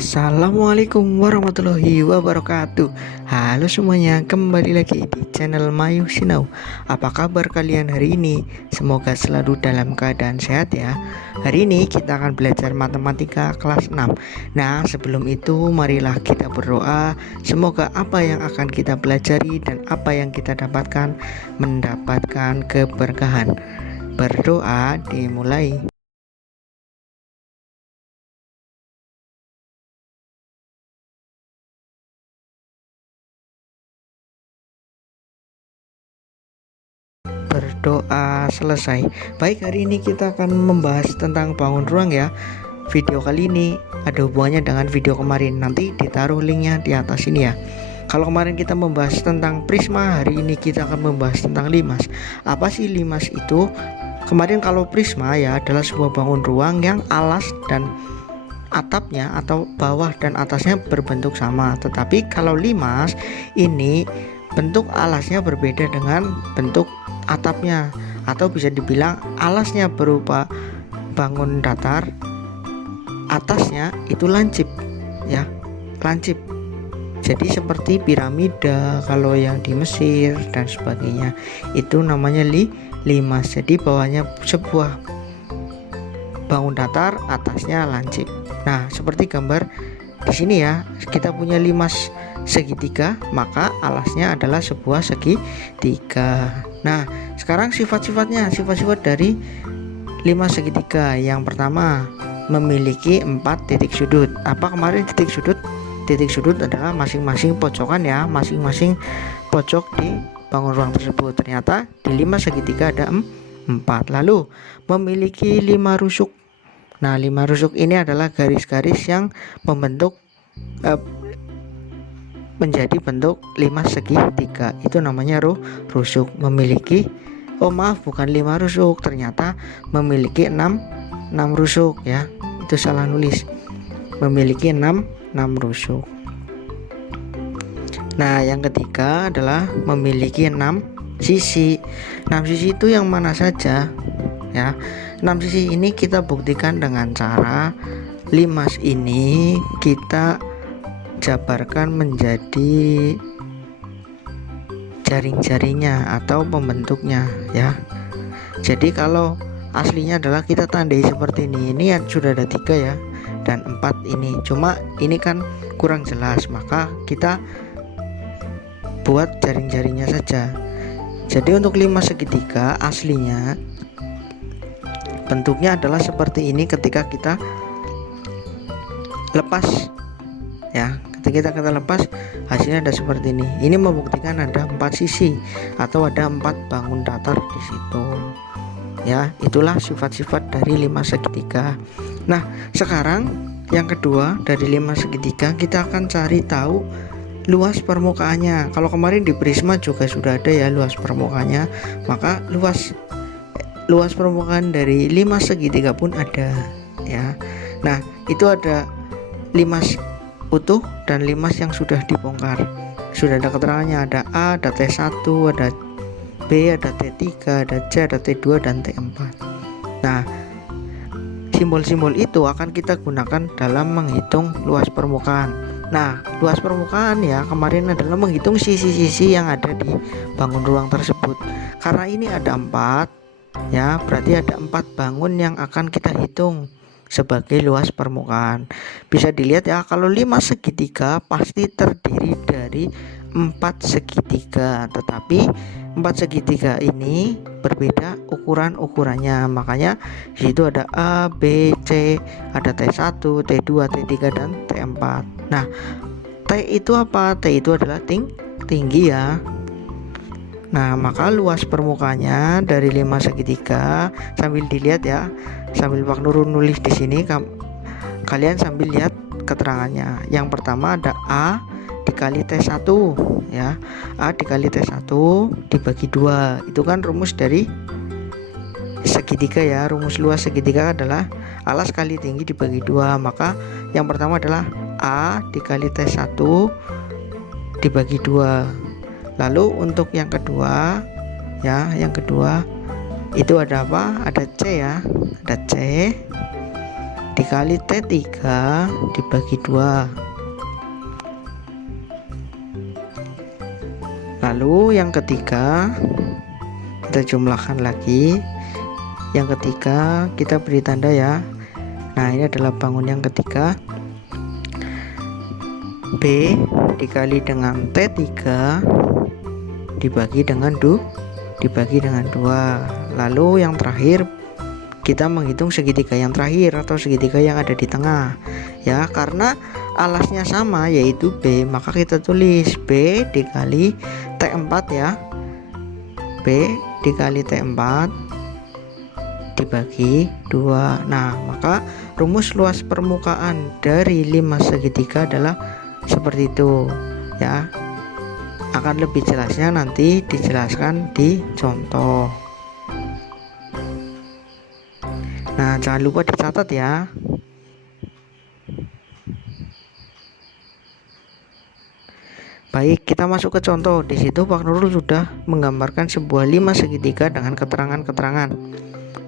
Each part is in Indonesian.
Assalamualaikum warahmatullahi wabarakatuh. Halo semuanya, kembali lagi di channel Mayu Sinau. Apa kabar kalian hari ini? Semoga selalu dalam keadaan sehat ya. Hari ini kita akan belajar matematika kelas 6. Nah, sebelum itu marilah kita berdoa. Semoga apa yang akan kita pelajari dan apa yang kita dapatkan mendapatkan keberkahan. Berdoa dimulai. Berdoa selesai. Baik, hari ini kita akan membahas tentang bangun ruang ya. Video kali ini ada hubungannya dengan video kemarin. Nanti ditaruh linknya di atas ini ya. Kalau kemarin kita membahas tentang prisma, hari ini kita akan membahas tentang limas. Apa sih limas itu? Kemarin kalau prisma ya adalah sebuah bangun ruang yang alas dan atapnya atau bawah dan atasnya berbentuk sama. Tetapi kalau limas ini bentuk alasnya berbeda dengan bentuk atapnya, atau bisa dibilang alasnya berupa bangun datar, atasnya itu lancip ya, lancip. Jadi seperti piramida kalau yang di Mesir dan sebagainya, itu namanya limas. Jadi bawahnya sebuah bangun datar, atasnya lancip. Nah, seperti gambar di sini ya, kita punya limas segitiga, maka alasnya adalah sebuah segitiga. Nah, sekarang sifat-sifatnya, sifat-sifat dari limas segitiga. Yang pertama, memiliki 4 titik sudut. Apa kemarin titik sudut? Titik sudut adalah masing-masing pojokan ya, masing-masing pojok di bangun ruang tersebut. Ternyata di limas segitiga ada 4. Lalu memiliki 5 rusuk. Nah, 5 rusuk ini adalah garis-garis yang membentuk menjadi bentuk limas segitiga. Itu namanya rusuk. Memiliki, bukan 5 rusuk, ternyata memiliki 6 rusuk ya. Itu salah nulis. Memiliki 6 rusuk. Nah, yang ketiga adalah memiliki 6 sisi. 6 sisi itu yang mana saja ya. 6 sisi ini kita buktikan dengan cara limas ini kita jabarkan menjadi jaring-jaringnya atau pembentuknya ya. Jadi kalau aslinya adalah kita tandai seperti ini. Ini sudah ada 3 ya, dan 4 ini. Cuma ini kan kurang jelas, maka kita buat jaring-jaringnya saja. Jadi untuk limas segitiga aslinya bentuknya adalah seperti ini ketika kita lepas ya. Ketika kita lepas, hasilnya ada seperti ini. Ini membuktikan ada 4 sisi atau ada 4 bangun datar di situ ya. Itulah sifat-sifat dari limas segitiga. Nah, sekarang yang kedua dari limas segitiga, kita akan cari tahu luas permukaannya. Kalau kemarin di prisma juga sudah ada ya luas permukaannya, maka luas permukaan dari limas segitiga pun ada ya. Nah, itu ada limas utuh dan limas yang sudah dibongkar. Sudah ada keterangannya, ada A, ada T1, ada B, ada T3, ada C, ada T2 dan T4. Nah, simbol-simbol itu akan kita gunakan dalam menghitung luas permukaan. Nah, luas permukaan ya kemarin adalah menghitung sisi-sisi yang ada di bangun ruang tersebut. Karena ini ada 4 ya, berarti ada 4 bangun yang akan kita hitung sebagai luas permukaan. Bisa dilihat ya, kalau limas segitiga pasti terdiri dari 4 segitiga, tetapi 4 segitiga ini berbeda ukurannya. Makanya di situ ada A, B, C, ada T1, T2, T3 dan T4. Nah, T itu apa? T itu adalah tinggi ya. Nah, maka luas permukaannya dari limas segitiga, sambil dilihat ya, sambil Pak Nurul nulis di sini, kalian sambil lihat keterangannya. Yang pertama ada A dikali T1 ya. A dikali T1 dibagi 2. Itu kan rumus dari segitiga ya. Rumus luas segitiga adalah alas kali tinggi dibagi 2. Maka yang pertama adalah A dikali T1 dibagi 2. Lalu untuk yang kedua ya, yang kedua itu ada apa? Ada C ya. Ada C dikali T3 dibagi 2. Lalu yang ketiga kita jumlahkan lagi. Yang ketiga kita beri tanda ya. Nah, ini adalah bangun yang ketiga. B dikali dengan T3 dibagi dengan 2. Lalu yang terakhir kita menghitung segitiga yang terakhir atau segitiga yang ada di tengah ya, karena alasnya sama yaitu B, maka kita tulis B dikali T4 ya. B dikali T4 dibagi 2. Nah, maka rumus luas permukaan dari 5 segitiga adalah seperti itu ya. Akan lebih jelasnya nanti dijelaskan di contoh. Nah, jangan lupa dicatat ya. Baik, kita masuk ke contoh. Di situ Pak Nurul sudah menggambarkan sebuah 5 segitiga dengan keterangan-keterangan.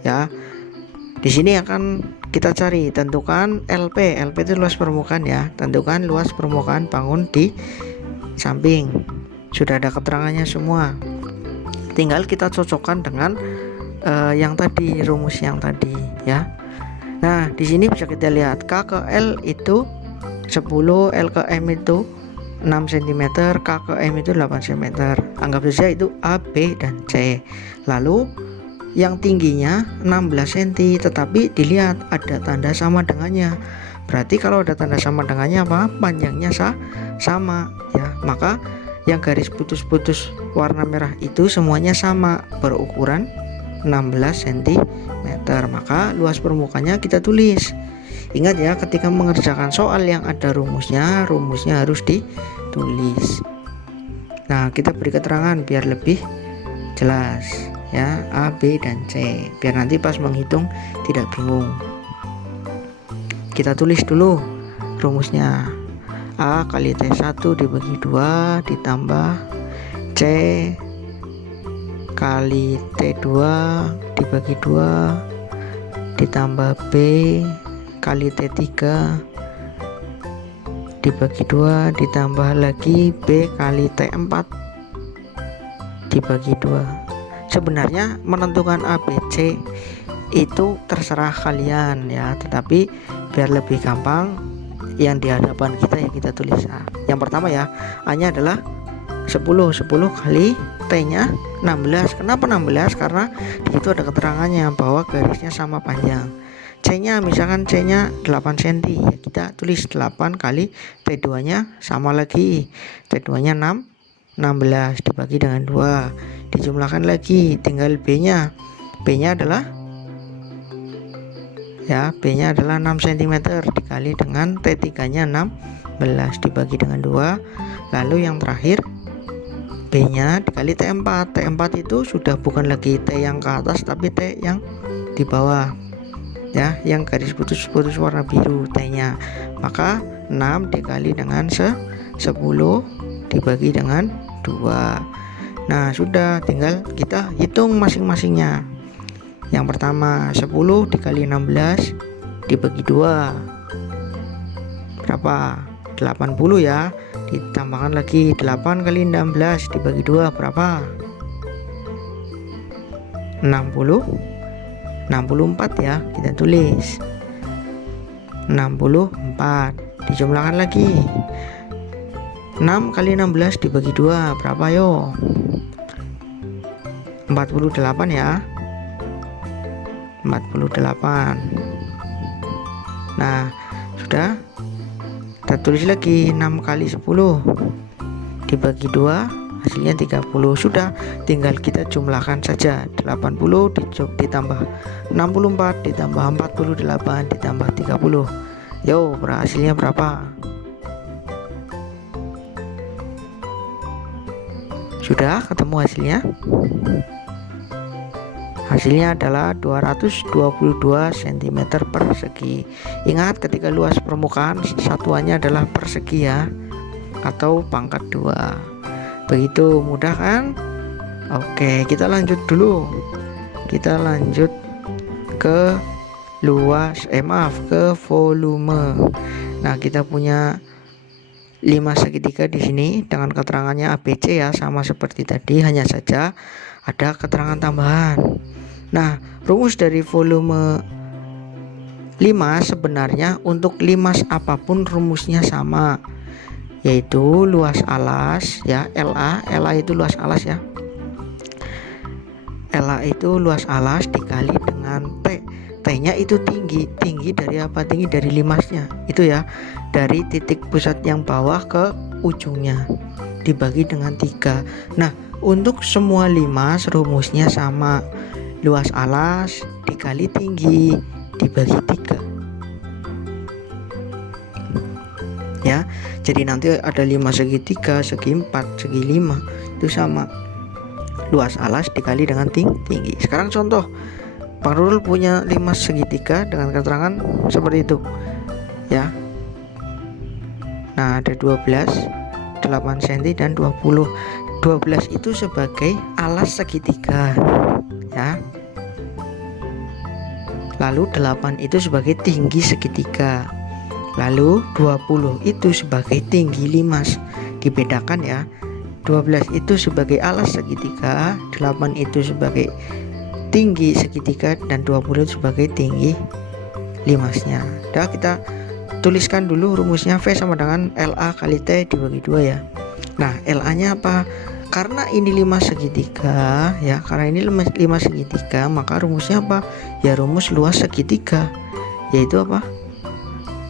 Ya. Di sini akan kita cari, tentukan LP. LP itu luas permukaan ya. Tentukan luas permukaan bangun di samping. Sudah ada keterangannya semua. Tinggal kita cocokkan dengan yang tadi, rumus yang tadi ya. Nah, di sini bisa kita lihat K ke L itu 10, L ke M itu 6 cm, K ke M itu 8 cm. Anggap saja itu A, B, dan C. Lalu yang tingginya 16 cm, tetapi dilihat ada tanda sama dengannya. Berarti kalau ada tanda sama dengannya apa? Panjangnya sama ya. Maka yang garis putus-putus warna merah itu semuanya sama, berukuran 16 cm. Maka luas permukaannya kita tulis. Ingat ya, ketika mengerjakan soal yang ada rumusnya harus ditulis. Nah, kita beri keterangan biar lebih jelas ya, A, B, dan C, biar nanti pas menghitung tidak bingung. Kita tulis dulu rumusnya. A kali T1 dibagi 2 ditambah C kali T2 dibagi 2 ditambah B kali T3 dibagi 2 ditambah lagi B kali T4 dibagi 2. Sebenarnya menentukan A, B, C itu terserah kalian ya, tetapi biar lebih gampang yang di hadapan kita ya kita tulis A. Yang pertama ya, A nya adalah 10 kali T nya 16. Kenapa 16? Karena di situ ada keterangannya bahwa garisnya sama panjang. C nya misalkan C nya 8 cm ya, kita tulis 8 kali T2 nya sama lagi, T2 nya 16 dibagi dengan 2, dijumlahkan lagi, tinggal B nya. B nya adalah ya, B nya adalah 6 cm dikali dengan T3 nya 16 dibagi dengan 2. Lalu yang terakhir B nya dikali T4. T4 itu sudah bukan lagi T yang ke atas tapi T yang di bawah ya, yang garis putus-putus warna biru T nya. Maka 6 dikali dengan 10 dibagi dengan 2. Nah, sudah tinggal kita hitung masing-masingnya. Yang pertama 10 dikali 16 dibagi 2 berapa? 80 ya. Ditambahkan lagi 8 kali 16 dibagi 2 berapa? 64 ya, kita tulis 64. Dijumlahkan lagi 6 kali 16 dibagi 2 berapa yo? 48 ya, 48. Nah, sudah kita tulis lagi 6 kali 10 dibagi 2 hasilnya 30. Sudah, tinggal kita jumlahkan saja. 80 ditambah 64 ditambah 48 ditambah 30. Yo, hasilnya berapa? Sudah ketemu hasilnya? Hasilnya adalah 222 cm persegi. Ingat, ketika luas permukaan satuannya adalah persegi ya, atau pangkat 2. Begitu mudah kan? Oke, kita lanjut dulu. Kita lanjut ke ke volume. Nah, kita punya 5 segitiga di sini dengan keterangannya ABC ya, sama seperti tadi, hanya saja ada keterangan tambahan. Nah, rumus dari volume 5 sebenarnya untuk limas apapun rumusnya sama, yaitu luas alas ya, LA itu luas alas ya. LA itu luas alas dikali dengan T-nya itu tinggi dari apa? Tinggi dari limasnya itu ya, dari titik pusat yang bawah ke ujungnya, dibagi dengan 3. Nah, untuk semua limas rumusnya sama, luas alas dikali tinggi dibagi 3 ya. Jadi nanti ada 5 segi 3, segi 4, segi 5 itu sama, luas alas dikali dengan tinggi. Sekarang contoh, Pak Nurul punya 5 segitiga dengan keterangan seperti itu ya. Nah, ada 12, 8 cm dan 20. 12 itu sebagai alas segitiga ya. Lalu 8 itu sebagai tinggi segitiga. Lalu 20 itu sebagai tinggi limas. Dibedakan ya. 12 itu sebagai alas segitiga, 8 itu sebagai tinggi segitiga, dan 20 sebagai tinggi limasnya. Udah, kita tuliskan dulu rumusnya. V sama dengan LA kali T dibagi 2 ya. Nah, LA nya apa? Karena ini 5 segitiga ya, karena ini 5 segitiga, maka rumusnya apa? Ya rumus luas segitiga, yaitu apa?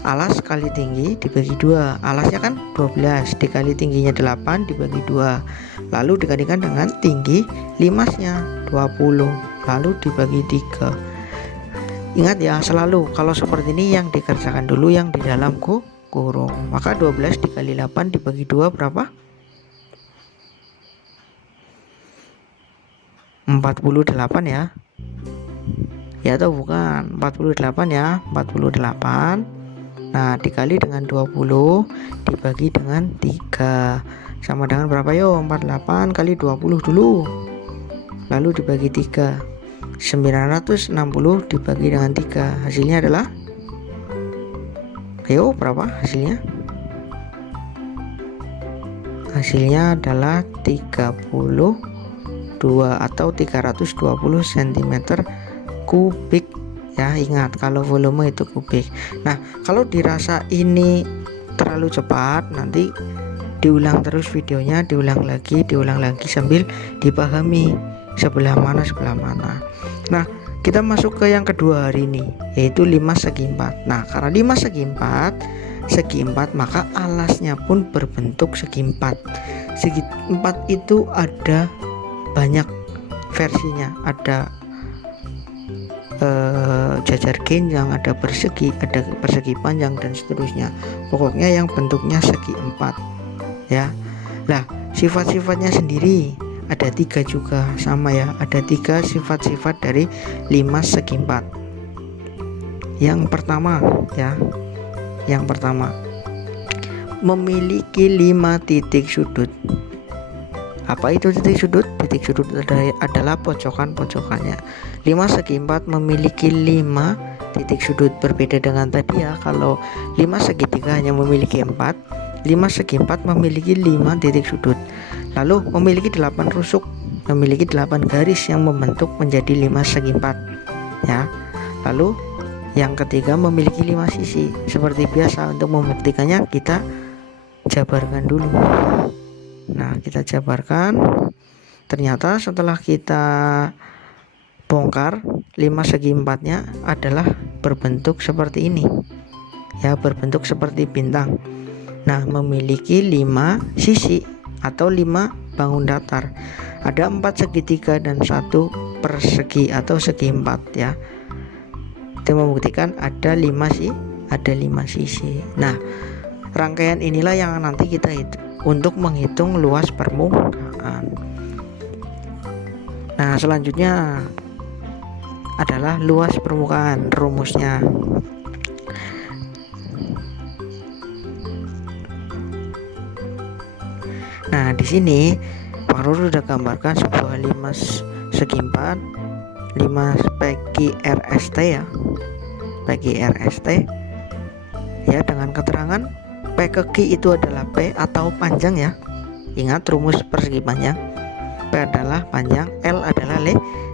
Alas kali tinggi dibagi 2. Alasnya kan 12 dikali tingginya 8 dibagi 2, lalu dikalikan dengan tinggi limasnya 20, lalu dibagi 3. Ingat ya, selalu kalau seperti ini yang dikerjakan dulu yang di dalam kurung. Maka 12 dikali 8 dibagi 2 berapa? 48 ya. Ya atau bukan? 48 ya, 48. Nah, dikali dengan 20 dibagi dengan 3 sama dengan berapa yo? 48 kali 20 dulu, lalu dibagi 3. 960 dibagi dengan 3, hasilnya adalah, ayo berapa hasilnya? Hasilnya adalah 32 atau 320 cm kubik ya. Ingat, kalau volume itu kubik. Nah, kalau dirasa ini terlalu cepat, nanti diulang terus videonya, diulang lagi sambil dipahami sebelah mana. Nah, kita masuk ke yang kedua hari ini, yaitu 5 segi 4. Nah, karena 5 segi 4 maka alasnya pun berbentuk segi 4. Segi 4 itu ada banyak versinya, ada jajar genjang, ada persegi panjang dan seterusnya. Pokoknya yang bentuknya segi 4 ya. Nah, sifat-sifatnya sendiri ada 3 juga, sama ya. Ada 3 sifat-sifat dari 5 segi 4. Yang pertama ya, yang pertama memiliki 5 titik sudut. Apa itu titik sudut? Titik sudut adalah pojokan-pojokannya. 5 segi 4 memiliki 5 titik sudut. Berbeda dengan tadi ya, kalau 5 segitiga hanya memiliki 4, 5 segi 4 memiliki 5 titik sudut. Lalu memiliki 8 rusuk, memiliki 8 garis yang membentuk menjadi 5 segi 4 ya. Lalu yang ketiga memiliki 5 sisi. Seperti biasa, untuk membuktikannya kita jabarkan dulu. Nah, kita jabarkan. Ternyata setelah kita bongkar, 5 segi 4-nya adalah berbentuk seperti ini ya, berbentuk seperti bintang. Nah, memiliki 5 sisi atau 5 bangun datar. Ada 4 segitiga dan 1 persegi atau segi 4 ya. Itu membuktikan ada 5 sisi. Nah, rangkaian inilah yang nanti kita untuk menghitung luas permukaan. Nah, selanjutnya adalah luas permukaan, rumusnya. Nah, di sini Pak Ruru sudah gambarkan sebuah 5 segi 4, 5 segi RST ya. PQRST ya, dengan keterangan P ke Q itu adalah P atau panjang ya. Ingat rumus persegi panjang, P adalah panjang, L adalah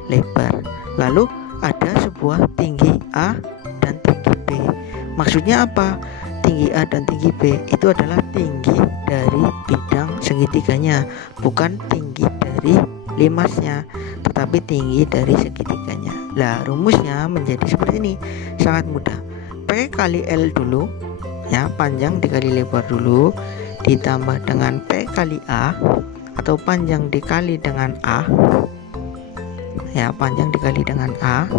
lebar. Lalu ada sebuah tinggi A dan tinggi B. Maksudnya apa? Tinggi A dan tinggi B itu adalah tinggi dari bidang segitiganya, bukan tinggi dari limasnya, tetapi tinggi dari segitiganya. Lah rumusnya menjadi seperti ini, sangat mudah. P kali L dulu ya, panjang dikali lebar dulu, ditambah dengan P kali A atau panjang dikali dengan A ya, panjang dikali dengan A,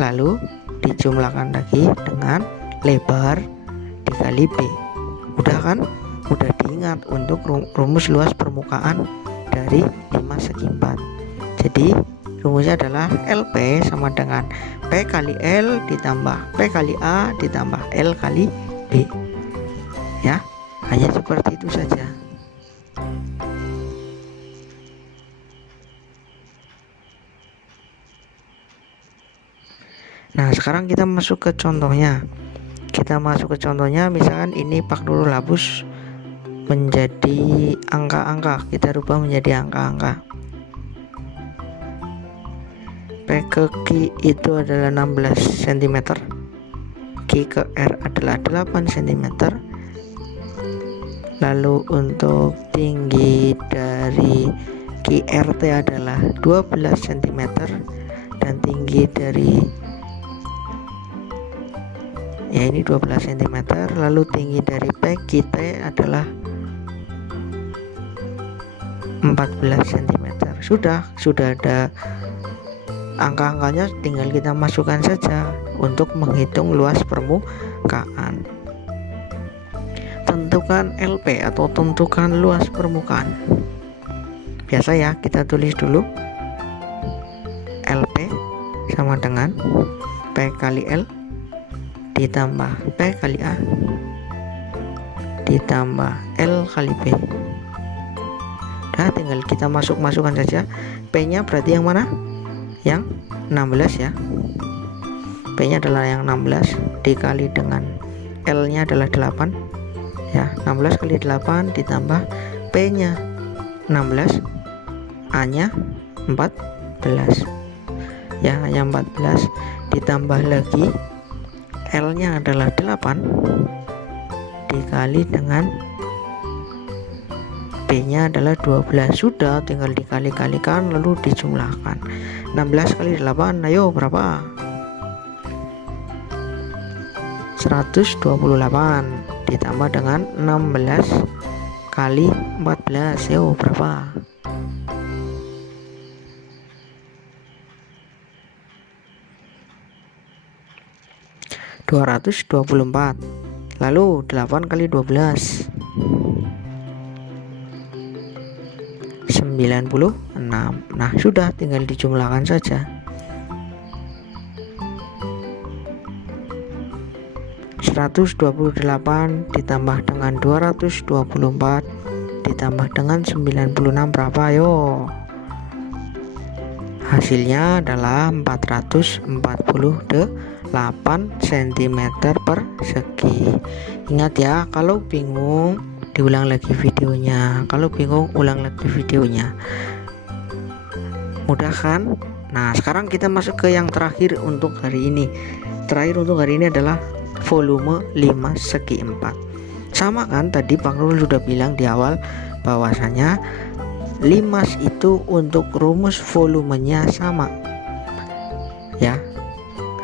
lalu dijumlahkan lagi dengan lebar dikali B. Mudah kan? Mudah diingat untuk rumus luas permukaan dari 5 segi 4. Jadi rumusnya adalah LP sama dengan P kali L ditambah P kali A ditambah L kali B ya, hanya seperti itu saja. Nah sekarang kita masuk ke contohnya. Misalkan ini Pak Nurul hapus menjadi angka-angka, kita rubah menjadi angka-angka. P ke Q itu adalah 16 cm, Q ke R adalah 8 cm. Lalu untuk tinggi dari QRT adalah 12 cm dan tinggi dari ya ini 12 cm. Lalu tinggi dari PQT adalah 14 cm. Sudah ada angka-angkanya, tinggal kita masukkan saja untuk menghitung luas permukaan. Tentukan LP atau tentukan luas permukaan. Biasa ya, kita tulis dulu LP sama dengan P kali L ditambah P kali A ditambah L kali B. Nah tinggal kita masukkan saja. P nya berarti yang mana? Yang 16 ya. P nya adalah yang 16 dikali dengan L nya adalah 8 ya, 16 kali 8 ditambah P nya 16, A nya 14 ya, hanya 14 ditambah lagi L nya adalah 8 dikali dengan B nya adalah 12. Sudah, tinggal dikali-kalikan lalu dijumlahkan. 16 kali 8 ayo berapa? 128 ditambah dengan 16 kali 14 ayo berapa? 224. Lalu 8 kali 12 96. Nah sudah, tinggal dijumlahkan saja. 128 ditambah dengan 224 ditambah dengan 96 berapa yo? Hasilnya adalah 448 cm persegi. Ingat ya, kalau bingung diulang lagi videonya. Ulang lagi videonya. Mudah kan? Nah sekarang kita masuk ke yang terakhir untuk hari ini. Adalah volume 5 segi 4. Sama kan, tadi Pak Nurul sudah bilang di awal bahwasanya limas itu untuk rumus volumenya sama ya,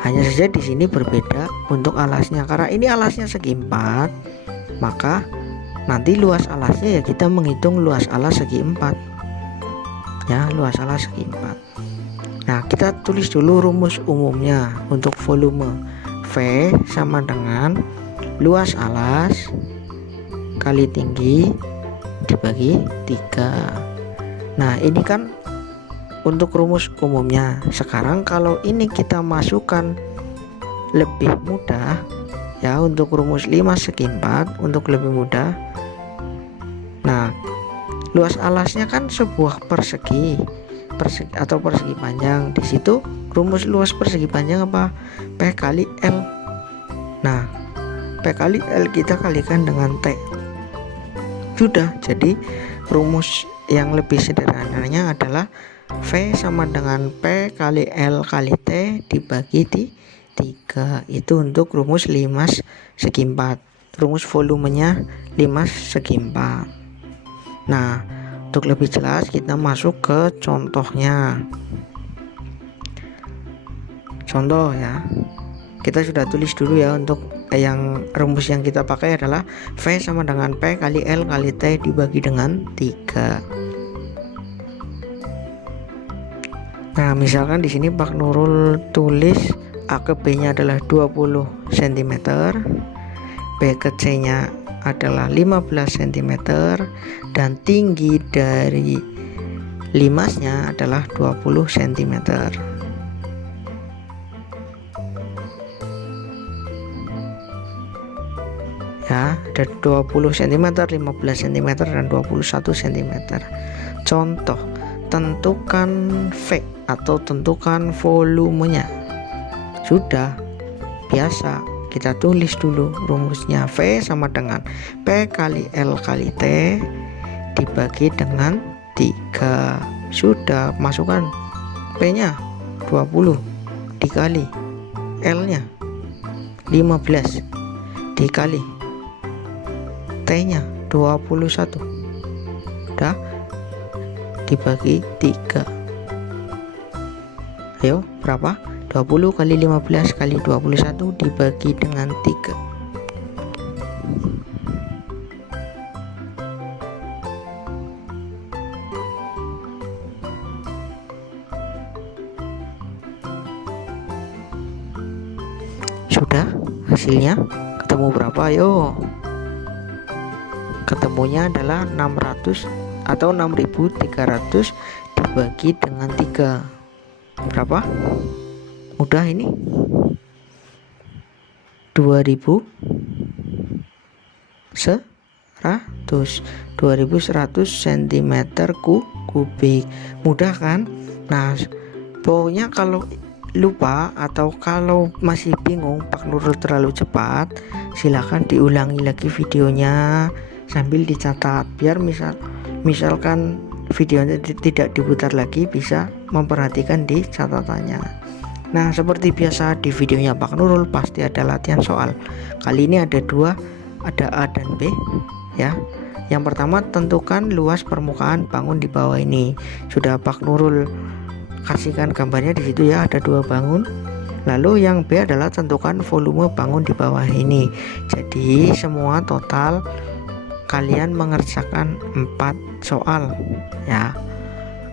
hanya saja di sini berbeda untuk alasnya. Karena ini alasnya segi 4, maka nanti luas alasnya ya kita menghitung luas alas segi 4 ya, luas alas segi 4. Nah kita tulis dulu rumus umumnya untuk volume. V sama dengan luas alas kali tinggi dibagi 3. Nah ini kan untuk rumus umumnya. Sekarang kalau ini kita masukkan lebih mudah ya, untuk rumus 5 segi 4 untuk lebih mudah. Nah luas alasnya kan sebuah persegi atau persegi panjang. Di situ rumus luas persegi panjang apa? P kali L. Nah, P kali L kita kalikan dengan T. Sudah, jadi rumus yang lebih sederhananya adalah V sama dengan P kali L kali T dibagi 3. Itu untuk rumus 5 segi 4. Rumus volumenya 5 segi 4. Nah, untuk lebih jelas kita masuk ke contohnya. Contoh ya, kita sudah tulis dulu ya. Untuk yang rumus yang kita pakai adalah V sama dengan P kali L kali T dibagi dengan 3. Nah, misalkan di sini Pak Nurul tulis A ke B nya adalah 20 cm, B ke C nya adalah 15 cm, dan tinggi dari limasnya adalah 20 cm. Ya, ada 20 cm, 15 cm, dan 21 cm. Contoh, tentukan V atau tentukan volumenya. Sudah, biasa kita tulis dulu rumusnya. V sama dengan P kali L kali T dibagi dengan 3. Sudah, masukkan P nya 20 dikali L nya 15 dikali T nya 21. Udah, dibagi 3. Ayo, berapa? 20 kali 15 kali 21 dibagi dengan 3. Sudah, hasilnya ketemu berapa? Ayo, ketemunya adalah 600 atau 6300 dibagi dengan 3. Berapa? Mudah ini, 2100 cm kubik. Mudah kan? Nah, pokoknya kalau lupa atau kalau masih bingung Pak Nurul terlalu cepat, silahkan diulangi lagi videonya sambil dicatat, biar misalkan videonya tidak diputar lagi, bisa memperhatikan di catatannya. Nah, seperti biasa di videonya Pak Nurul pasti ada latihan soal. Kali ini ada 2, ada A dan B ya. Yang pertama, tentukan luas permukaan bangun di bawah ini. Sudah Pak Nurul kasihkan gambarnya di situ ya, ada 2 bangun. Lalu yang B adalah tentukan volume bangun di bawah ini. Jadi semua total kalian mengerjakan 4 soal ya.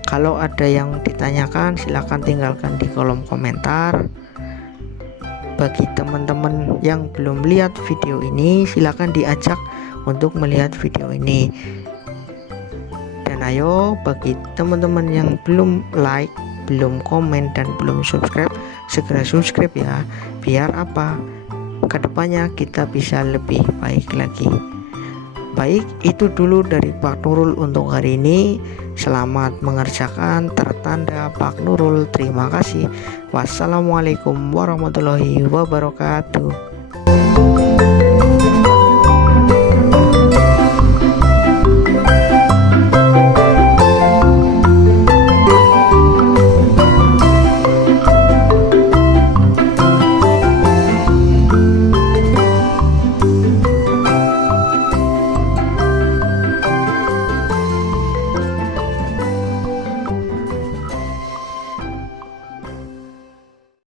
Kalau ada yang ditanyakan silahkan tinggalkan di kolom komentar. Bagi teman-teman yang belum lihat video ini, silahkan diajak untuk melihat video ini. Dan ayo, bagi teman-teman yang belum like, belum komen, dan belum subscribe, segera subscribe ya. Biar apa? Kedepannya kita bisa lebih baik lagi. Baik, itu dulu dari Pak Nurul untuk hari ini. Selamat mengerjakan, tertanda Pak Nurul. Terima kasih. Wassalamualaikum warahmatullahi wabarakatuh.